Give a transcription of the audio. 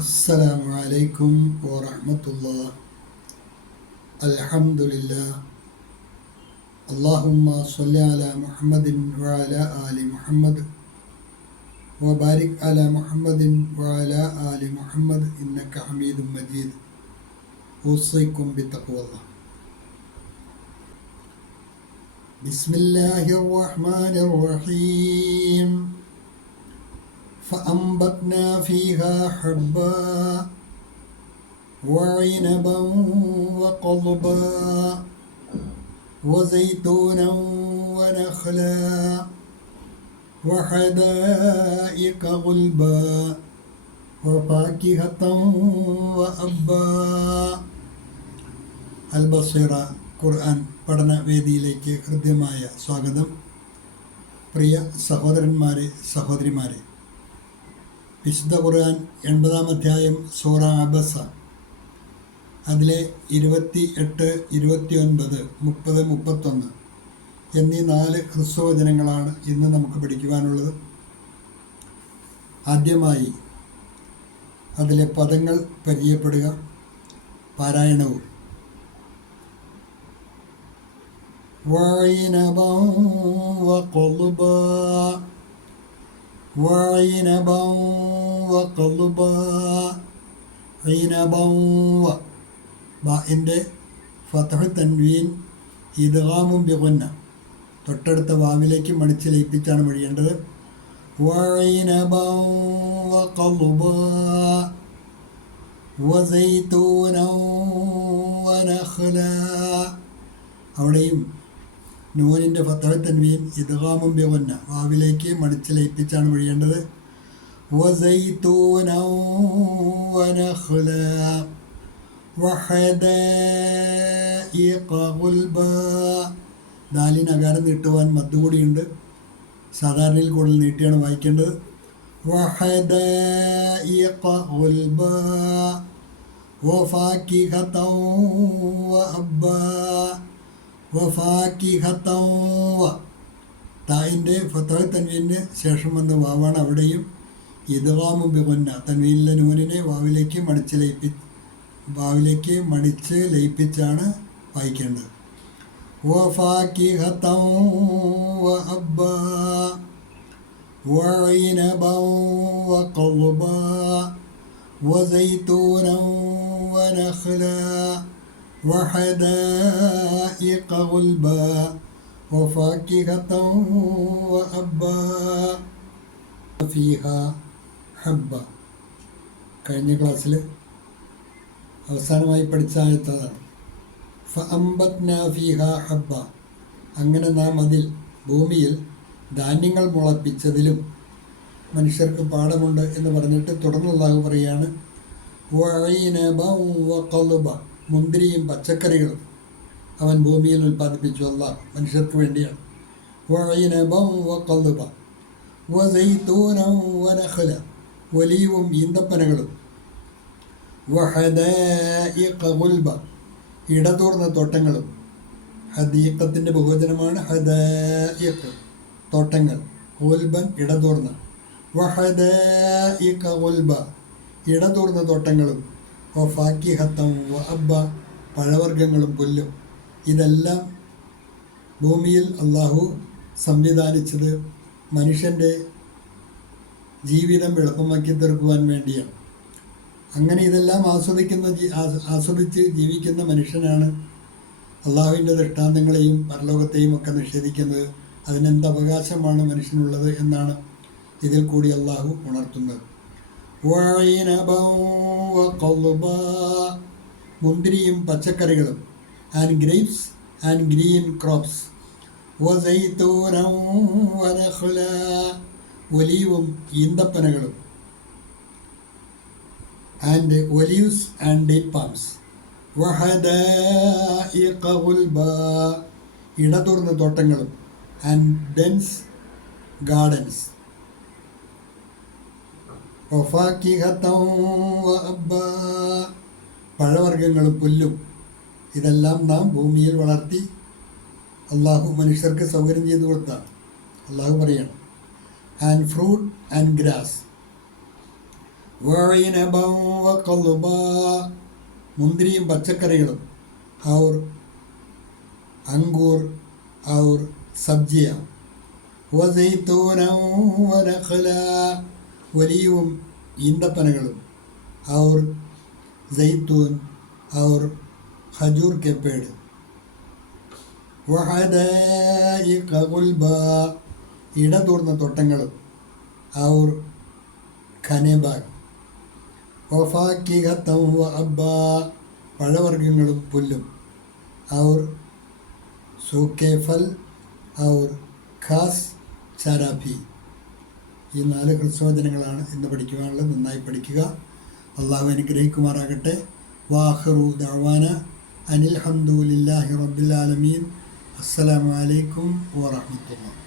السلام عليكم ورحمة الله. الحمد لله. اللهم صل على محمد وعلى آل محمد وبارك على محمد وعلى آل محمد إنك حميد مجيد. أوصيكم بتقوى الله. بسم الله الرحمن الرحيم. فأنبتنا فيها حبا وعنبا وقضبا وزيتونا ونخلا وحدائق غلبا وفاكهة وأبا. അൽബസീറ ഖുർആൻ പഠന വേദിയിലേക്ക് ഹൃദ്യമായ സ്വാഗതം. പ്രിയ സഹോദരന്മാരെ, സഹോദരിമാരെ, വിശുദ്ധ ഖുർആൻ 80-ാം അധ്യായം സൂറ അബസ, അതിലെ 28, 29, 30, 31 എന്നീ 4 ഹ്രസ്വവചനങ്ങളാണ് ഇന്ന് നമുക്ക് പഠിക്കുവാനുള്ളത്. ആദ്യമായി അതിലെ പദങ്ങൾ പരിചയപ്പെടുക, പാരായണവും. وعنبا وقضبا وعنبا وقضبا. عنبا ബാഇൻ്റെ ഫത്ഹ് തൻവീൻ ഇദ്ഗാമും ബിഗുന്ന, തൊട്ടടുത്ത വാവിലേക്ക് മണിച്ച് ലയിപ്പിച്ചാണ് മൊഴിയേണ്ടത്. വഇനബാ വഖളുബാ വസൈതൂനാ വനഖ്ലാ. അവിടെയും നൂനിൻ്റെ ഫത്ഹ് തൻവീൻ ഇദ്ഗാമും ബിഗുന്ന, വാവിലേക്ക് മണിച്ച് ലയിപ്പിച്ചാണ് മൊഴിയേണ്ടത്. വസൈതൂനാ വനഖ്ലാ വഹദായിഖ ഗുൽബാ. ദാലിന് അകാരം നീട്ടുവാൻ മദ്ദ് കൂടിയുണ്ട്, സാധാരണയിൽ കൂടുതൽ നീട്ടിയാണ് വായിക്കേണ്ടത്. വഹദായിഖ ഗുൽബാ വഫാകിഹതൻ വഅബ്ബാ. വഫാകിഹതൻ വ, തായിൻ്റെ ഫത്ഹ് തൻവീനിന് ശേഷം വന്ന വാവാണ്. അവിടെയും ഇദ്ഗാമും ബിഗുന്ന, തൻവീനിലെ നൂനിനെ വാവിലേക്ക് മണിച്ച് ലയിപ്പിച്ചാണ് വായിക്കേണ്ടത്. വഫാകിഹതൻ വഅബ്ബാ വഇനബൻ വഖളുബാ വസൈതൂനാ വനഖ്ലാ വഹദായിഖ ഗുൽബാ വഫാകിഹതൻ വഅബ്ബാ. ഫീഹാ ഹബ്ബ കഴിഞ്ഞ ക്ലാസ്സിൽ അവസാനമായി പഠിച്ച ആയത്തതാണ്. ഫഅംബത്നാ ഫീഹാ ഹബ്ബ, അങ്ങനെ നാം അതിൽ, ഭൂമിയിൽ ധാന്യങ്ങൾ മുളപ്പിച്ചതിലും മനുഷ്യർക്ക് പാഠമുണ്ട് എന്ന് പറഞ്ഞിട്ട് തുടർന്ന് അല്ലാഹു പറയുകയാണ്. വഇനബൻ വഖളുബ, മുന്തിരിയും പച്ചക്കറികളും അവൻ ഭൂമിയിൽ ഉൽപ്പാദിപ്പിച്ചു. അല്ലാഹ് മനുഷ്യർക്ക് വേണ്ടിയാണ്. വഇനബൻ വഖളുബ വസൈതൂനാ വനഖ്ല, ഒലീവും ഈന്തപ്പനകളും. വഹദായിഖ ഗുൽബ, ഇടതൂർന്ന തോട്ടങ്ങളും. ഹദീഖത്തിൻ്റെ ബഹുവചനമാണ് ഹദായിഖ്, തോട്ടങ്ങൾ. ഗുൽബൻ, ഇടതൂർന്ന. വഹദായിഖ ഗുൽബ, ഇടതൂർന്ന തോട്ടങ്ങളും. വഫാകിഹതൻ വഅബ്ബ, പഴവർഗ്ഗങ്ങളും പുല്ലും. ഇതെല്ലാം ഭൂമിയിൽ അല്ലാഹു സംവിധാനിച്ചത് മനുഷ്യൻ്റെ ജീവിതം എളുപ്പമാക്കി തീർക്കുവാൻ വേണ്ടിയാണ്. അങ്ങനെ ഇതെല്ലാം ആസ്വദിച്ച് ജീവിക്കുന്ന മനുഷ്യനാണ് അള്ളാഹുവിൻ്റെ ദൃഷ്ടാന്തങ്ങളെയും പരലോകത്തെയും ഒക്കെ നിഷേധിക്കുന്നത്. അതിനെന്ത് അവകാശമാണ് മനുഷ്യനുള്ളത് എന്നാണ് ഇതിൽ കൂടി അള്ളാഹു ഉണർത്തുന്നത്. വഇനബൻ വഖളുബാ, മുന്തിരിയും പച്ചക്കറികളും. And grapes and green crops. വസൈതൂനാ വനഖ്ലാ, ഒലീവും ഈന്തപ്പനകളും. And olives and date palms. വഹദായിഖ ഗുൽബാ, ഇടതൂർന്ന തോട്ടങ്ങളും. And dense gardens. വഫാകിഹതൻ വഅബ്ബാ, പഴവർഗ്ഗങ്ങളും പുല്ലും. ഇതെല്ലാം നാം ഭൂമിയിൽ വളർത്തി അള്ളാഹു മനുഷ്യർക്ക് സൗകര്യം ചെയ്തു കൊടുത്താണ്. അള്ളാഹു പറയണം. And fruit and grass. വഇനബൻ വഖൽബാ മുന്തിരിയും പച്ചക്കറികളും और अंगूर और सब्जियाँ वज़ैतून वनഖല വലിയും ഈന്തപ്പനകളും और जैतून और खजूर के पेड़ वहദായിക ഗുൽബാ ഇടതൂർന്ന തോട്ടങ്ങളും और घने बाग വഫാകിഹതൻ വഅബ്ബാ പഴവർഗ്ഗങ്ങളും പുല്ലും और सूखे फल और ഖാസ് ചാരാഫി ഈ 4 ക്രിസ്തുവചനങ്ങളാണ് ഇന്ന് പഠിക്കുവാനുള്ളത്. നന്നായി പഠിക്കുക. അള്ളാഹു അനുഗ്രഹിക്കുമാറാകട്ടെ. വാഖിറു ദഅവാന അനിൽ ഹംദുലില്ലാഹി റബ്ബിൽ ആലമീൻ. അസ്സലാമു അലൈക്കും വറഹ്മത്തുള്ളാഹി.